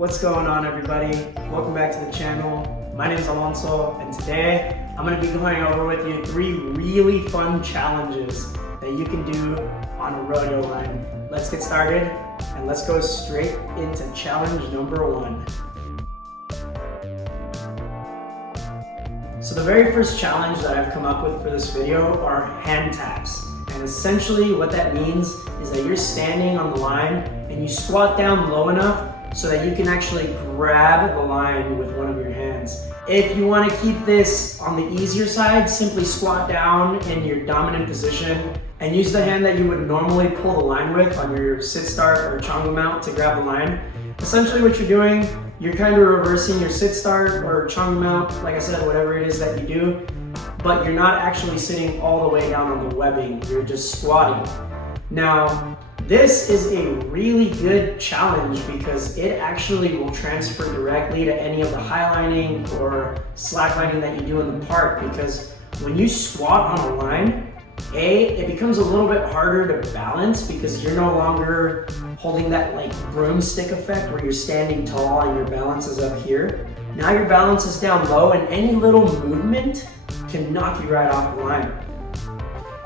What's going on, everybody? Welcome back to the channel. My name is Alonso, and today I'm going to be going over with you 3 really fun challenges that you can do on a Rodeoline. Let's get started, and let's go straight into challenge number 1. So the very first challenge that I've come up with for this video are hand taps. And essentially what that means is that you're standing on the line and you squat down low enough so that you can actually grab the line with one of your hands. If you want to keep this on the easier side, simply squat down in your dominant position and use the hand that you would normally pull the line with on your sit start or chongo mount to grab the line. Essentially what you're doing, you're kind of reversing your sit start or chongo mount, like I said, whatever it is that you do, but you're not actually sitting all the way down on the webbing, you're just squatting. Now, this is a really good challenge because it actually will transfer directly to any of the highlining or slacklining that you do in the park, because when you squat on a line, it becomes a little bit harder to balance because you're no longer holding that like broomstick effect where you're standing tall and your balance is up here. Now your balance is down low and any little movement can knock you right off the line.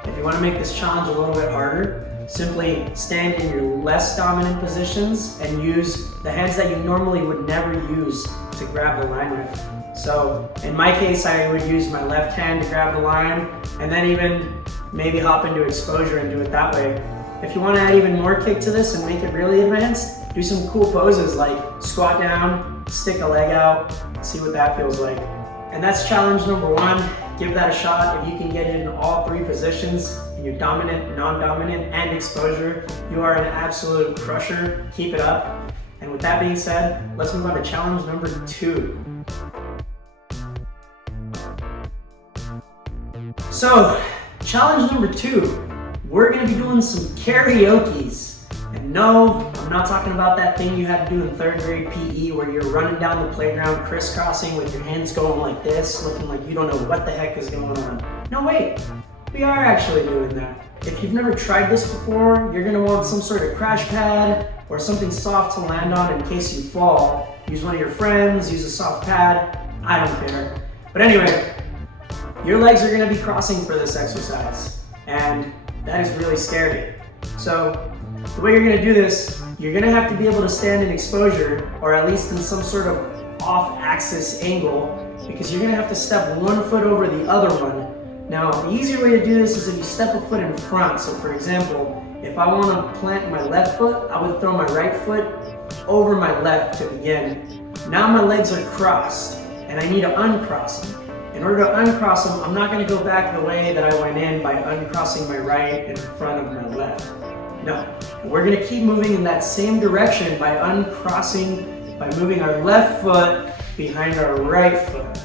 If you want to make this challenge a little bit harder, simply stand in your less dominant positions and use the hands that you normally would never use to grab the line with. So in my case, I would use my left hand to grab the line and then even maybe hop into exposure and do it that way. If you want to add even more kick to this and make it really advanced, do some cool poses like squat down, stick a leg out, see what that feels like. And that's challenge number 1. Give that a shot. If you can get it in all 3 positions, in your dominant, non-dominant, and exposure, you are an absolute crusher. Keep it up. And with that being said, let's move on to challenge number 2. So, challenge number 2, we're gonna be doing some karaoke's. And no, I'm not talking about that thing you had to do in 3rd grade PE where you're running down the playground crisscrossing with your hands going like this, looking like you don't know what the heck is going on. No, wait, we are actually doing that. If you've never tried this before, you're gonna want some sort of crash pad or something soft to land on in case you fall. Use one of your friends, use a soft pad, I don't care. But anyway, your legs are gonna be crossing for this exercise, and that is really scary. So, the way you're gonna do this, you're gonna have to be able to stand in exposure, or at least in some sort of off-axis angle, because you're gonna have to step one foot over the other one. Now, the easier way to do this is if you step a foot in front. So for example, if I wanna plant my left foot, I would throw my right foot over my left to begin. Now my legs are crossed, and I need to uncross them. In order to uncross them, I'm not gonna go back the way that I went in by uncrossing my right in front of my left. No, we're gonna keep moving in that same direction by uncrossing, by moving our left foot behind our right foot.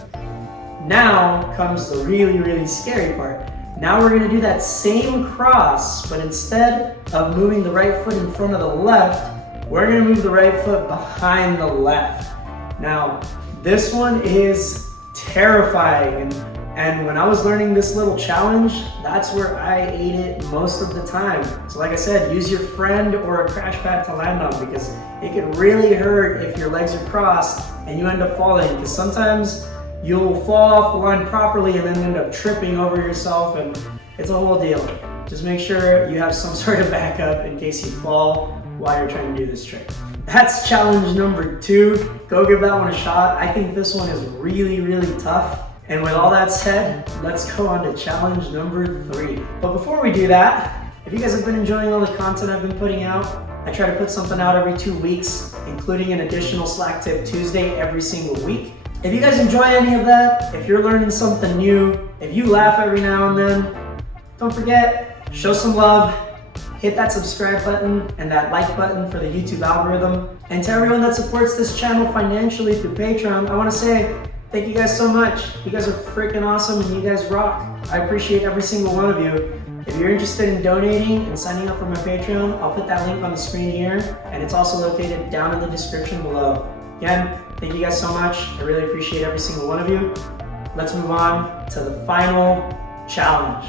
Now comes the really, really scary part. Now we're gonna do that same cross, but instead of moving the right foot in front of the left, we're gonna move the right foot behind the left. Now, this one is terrifying. And when I was learning this little challenge, that's where I ate it most of the time. So like I said, use your friend or a crash pad to land on, because it can really hurt if your legs are crossed and you end up falling, because sometimes you'll fall off the line properly and then end up tripping over yourself, and it's a whole deal. Just make sure you have some sort of backup in case you fall while you're trying to do this trick. That's challenge number 2. Go give that one a shot. I think this one is really, really tough. And with all that said, let's go on to challenge number 3. But before we do that, if you guys have been enjoying all the content I've been putting out, I try to put something out every 2 weeks, including an additional Slack Tip Tuesday every single week. If you guys enjoy any of that, if you're learning something new, if you laugh every now and then, don't forget, show some love, hit that subscribe button and that like button for the YouTube algorithm. And to everyone that supports this channel financially through Patreon, I want to say, thank you guys so much. You guys are freaking awesome and you guys rock. I appreciate every single one of you. If you're interested in donating and signing up for my Patreon, I'll put that link on the screen here, and it's also located down in the description below. Again, thank you guys so much. I really appreciate every single one of you. Let's move on to the final challenge.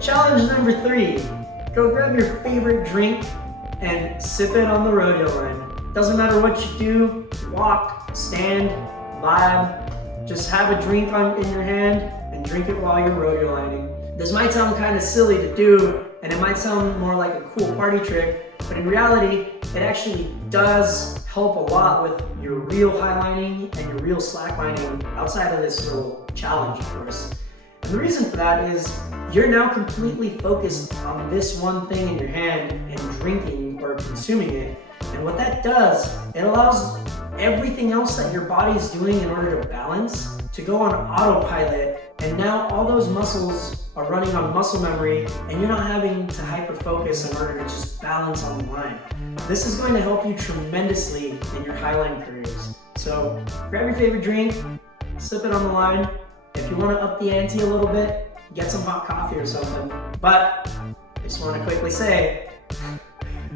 Challenge number 3. Go grab your favorite drink, and sip it on the Rodeoline. Doesn't matter what you do, walk, stand, vibe, just have a drink in your hand and drink it while you're Rodeolining. This might sound kind of silly to do, and it might sound more like a cool party trick, but in reality, it actually does help a lot with your real highlining and your real slacklining outside of this little challenge, of course. And the reason for that is you're now completely focused on this one thing in your hand and drinking or consuming it. And what that does, it allows everything else that your body is doing in order to balance to go on autopilot. And now all those muscles are running on muscle memory and you're not having to hyper focus in order to just balance on the line. This is going to help you tremendously in your highline careers. So grab your favorite drink, sip it on the line. If you want to up the ante a little bit, get some hot coffee or something. But I just want to quickly say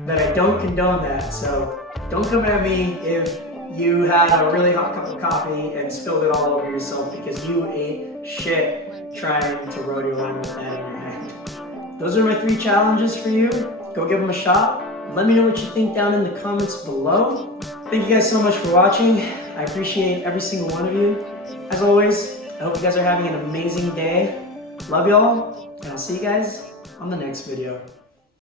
that I don't condone that. So don't come at me if you had a really hot cup of coffee and spilled it all over yourself because you ate shit trying to Rodeoline with that in your hand. Those are my 3 challenges for you. Go give them a shot. Let me know what you think down in the comments below. Thank you guys so much for watching. I appreciate every single one of you. As always, I hope you guys are having an amazing day. Love y'all, and I'll see you guys on the next video.